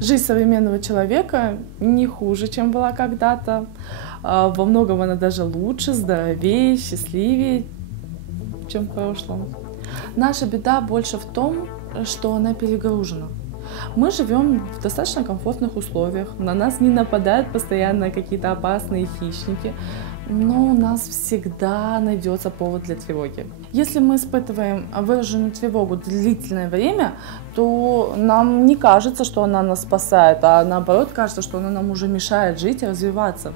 Жизнь современного человека не хуже, чем была когда-то. Во многом она даже лучше, здоровее, счастливее, чем в прошлом. Наша беда больше в том, что она перегружена. Мы живем в достаточно комфортных условиях, на нас не нападают постоянно какие-то опасные хищники, но у нас всегда найдется повод для тревоги. Если мы испытываем выраженную тревогу длительное время, то нам не кажется, что она нас спасает, а наоборот кажется, что она нам уже мешает жить и развиваться.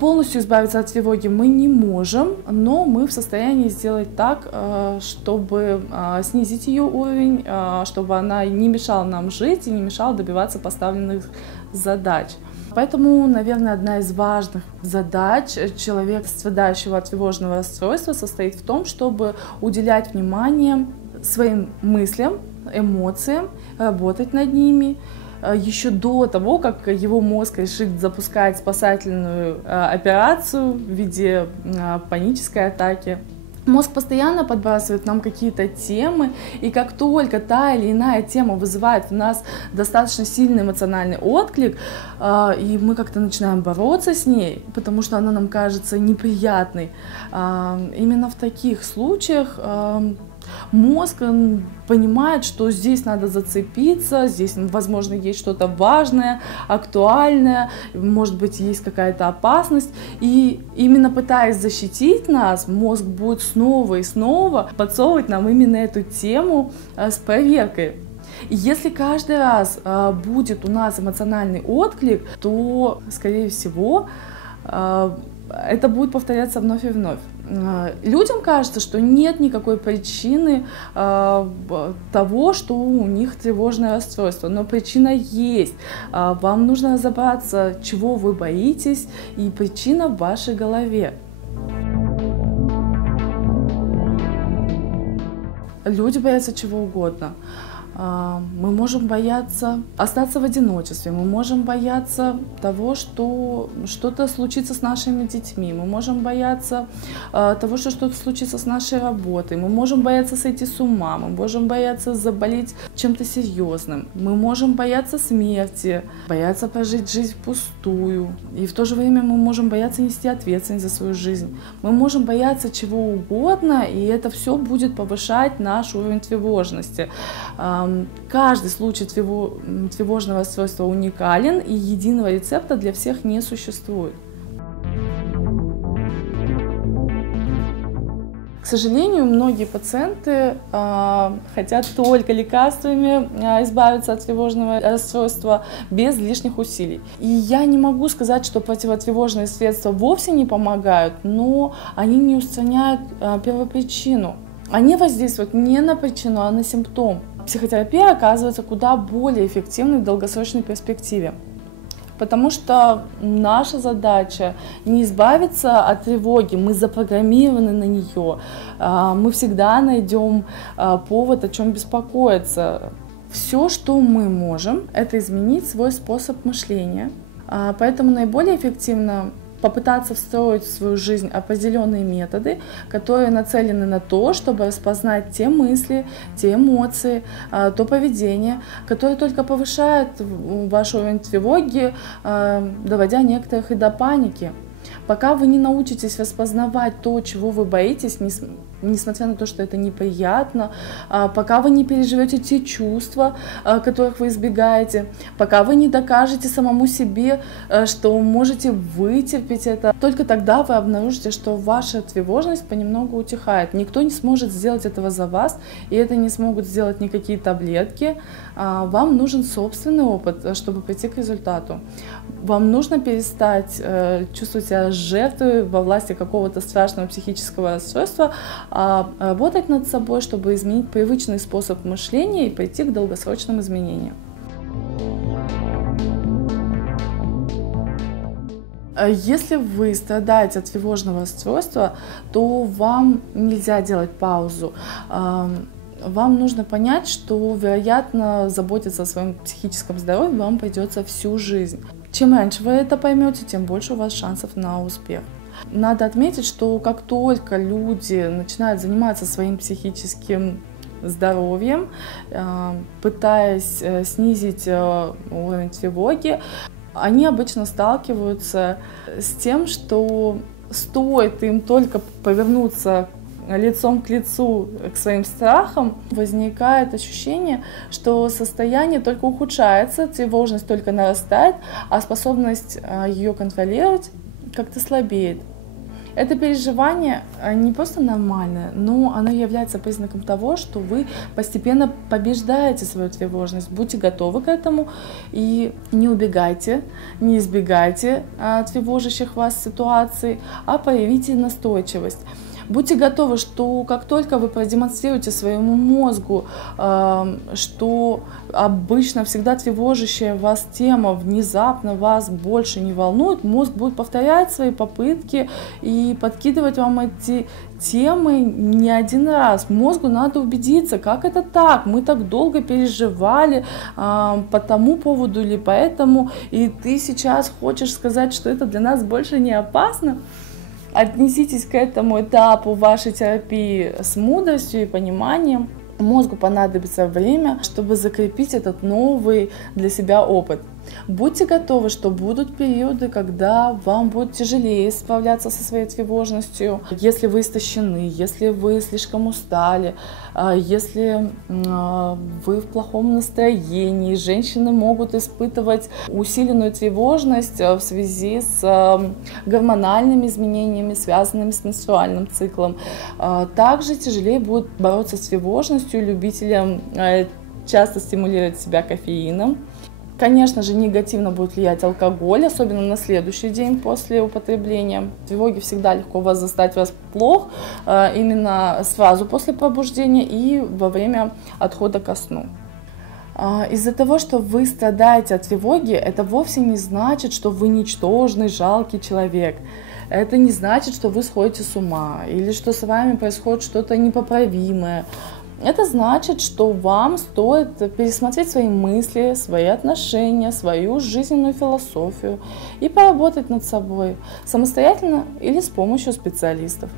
Полностью избавиться от тревоги мы не можем, но мы в состоянии сделать так, чтобы снизить ее уровень, чтобы она не мешала нам жить и не мешала добиваться поставленных задач. Поэтому, наверное, одна из важных задач человека, страдающего от тревожного расстройства, состоит в том, чтобы уделять внимание своим мыслям, эмоциям, работать над ними, еще до того, как его мозг решит запускать спасательную операцию в виде панической атаки. Мозг постоянно подбрасывает нам какие-то темы, и как только та или иная тема вызывает в нас достаточно сильный эмоциональный отклик, и мы как-то начинаем бороться с ней, потому что она нам кажется неприятной, именно в таких случаях мозг понимает, что здесь надо зацепиться, здесь, возможно, есть что-то важное, актуальное, может быть, есть какая-то опасность. И именно пытаясь защитить нас, мозг будет снова и снова подсовывать нам именно эту тему с проверкой. И если каждый раз будет у нас эмоциональный отклик, то, скорее всего, это будет повторяться вновь и вновь. Людям кажется, что нет никакой причины того, что у них тревожное расстройство, но причина есть. Вам нужно разобраться, чего вы боитесь, и причина в вашей голове. Люди боятся чего угодно. Мы можем бояться остаться в одиночестве, мы можем бояться того, что что-то случится с нашими детьми, мы можем бояться того, что что-то случится с нашей работой, мы можем бояться сойти с ума, мы можем бояться заболеть чем-то серьезным, мы можем бояться смерти, бояться прожить жизнь впустую, и в то же время мы можем бояться нести ответственность за свою жизнь. Мы можем бояться чего угодно, и это все будет повышать наш уровень тревожности. Каждый случай тревожного расстройства уникален, и единого рецепта для всех не существует. К сожалению, многие пациенты хотят только лекарствами избавиться от тревожного расстройства без лишних усилий. И я не могу сказать, что противотревожные средства вовсе не помогают, но они не устраняют первопричину. Они воздействуют не на причину, а на симптом. Психотерапия оказывается куда более эффективной в долгосрочной перспективе. Потому что наша задача не избавиться от тревоги, мы запрограммированы на нее, мы всегда найдем повод, о чем беспокоиться. Все, что мы можем, это изменить свой способ мышления, поэтому наиболее эффективно попытаться встроить в свою жизнь определенные методы, которые нацелены на то, чтобы распознать те мысли, те эмоции, то поведение, которое только повышает ваш уровень тревоги, доводя некоторых и до паники. Пока вы не научитесь распознавать то, чего вы боитесь, несмотря на то, что это неприятно, пока вы не переживете те чувства, которых вы избегаете, пока вы не докажете самому себе, что можете вытерпеть это, только тогда вы обнаружите, что ваша тревожность понемногу утихает. Никто не сможет сделать этого за вас, и это не смогут сделать никакие таблетки. Вам нужен собственный опыт, чтобы прийти к результату. Вам нужно перестать чувствовать себя жертвой во власти какого-то страшного психического расстройства, а работать над собой, чтобы изменить привычный способ мышления и прийти к долгосрочным изменениям. Если вы страдаете от тревожного расстройства, то вам нельзя делать паузу. Вам нужно понять, что, вероятно, заботиться о своем психическом здоровье вам придется всю жизнь. Чем раньше вы это поймете, тем больше у вас шансов на успех. Надо отметить, что как только люди начинают заниматься своим психическим здоровьем, пытаясь снизить уровень тревоги, они обычно сталкиваются с тем, что стоит им только повернуться лицом к лицу к своим страхам, возникает ощущение, что состояние только ухудшается, тревожность только нарастает, а способность ее контролировать как-то слабеет. Это переживание не просто нормальное, но оно является признаком того, что вы постепенно побеждаете свою тревожность. Будьте готовы к этому и не убегайте, не избегайте тревожащих вас ситуаций, а проявите настойчивость. Будьте готовы, что как только вы продемонстрируете своему мозгу, что обычно всегда тревожащая вас тема внезапно вас больше не волнует, мозг будет повторять свои попытки и подкидывать вам эти темы не один раз. Мозгу надо убедиться, как это так, мы так долго переживали по тому поводу или поэтому, и ты сейчас хочешь сказать, что это для нас больше не опасно? Отнеситесь к этому этапу вашей терапии с мудростью и пониманием. Мозгу понадобится время, чтобы закрепить этот новый для себя опыт. Будьте готовы, что будут периоды, когда вам будет тяжелее справляться со своей тревожностью, если вы истощены, если вы слишком устали, если вы в плохом настроении. Женщины могут испытывать усиленную тревожность в связи с гормональными изменениями, связанными с менструальным циклом. Также тяжелее будет бороться с тревожностью любителям часто стимулировать себя кофеином. Конечно же, негативно будет влиять алкоголь, особенно на следующий день после употребления. Тревоги всегда легко вас застать врасплох, именно сразу после пробуждения и во время отхода ко сну. Из-за того, что вы страдаете от тревоги, это вовсе не значит, что вы ничтожный, жалкий человек. Это не значит, что вы сходите с ума или что с вами происходит что-то непоправимое. Это значит, что вам стоит пересмотреть свои мысли, свои отношения, свою жизненную философию и поработать над собой самостоятельно или с помощью специалистов.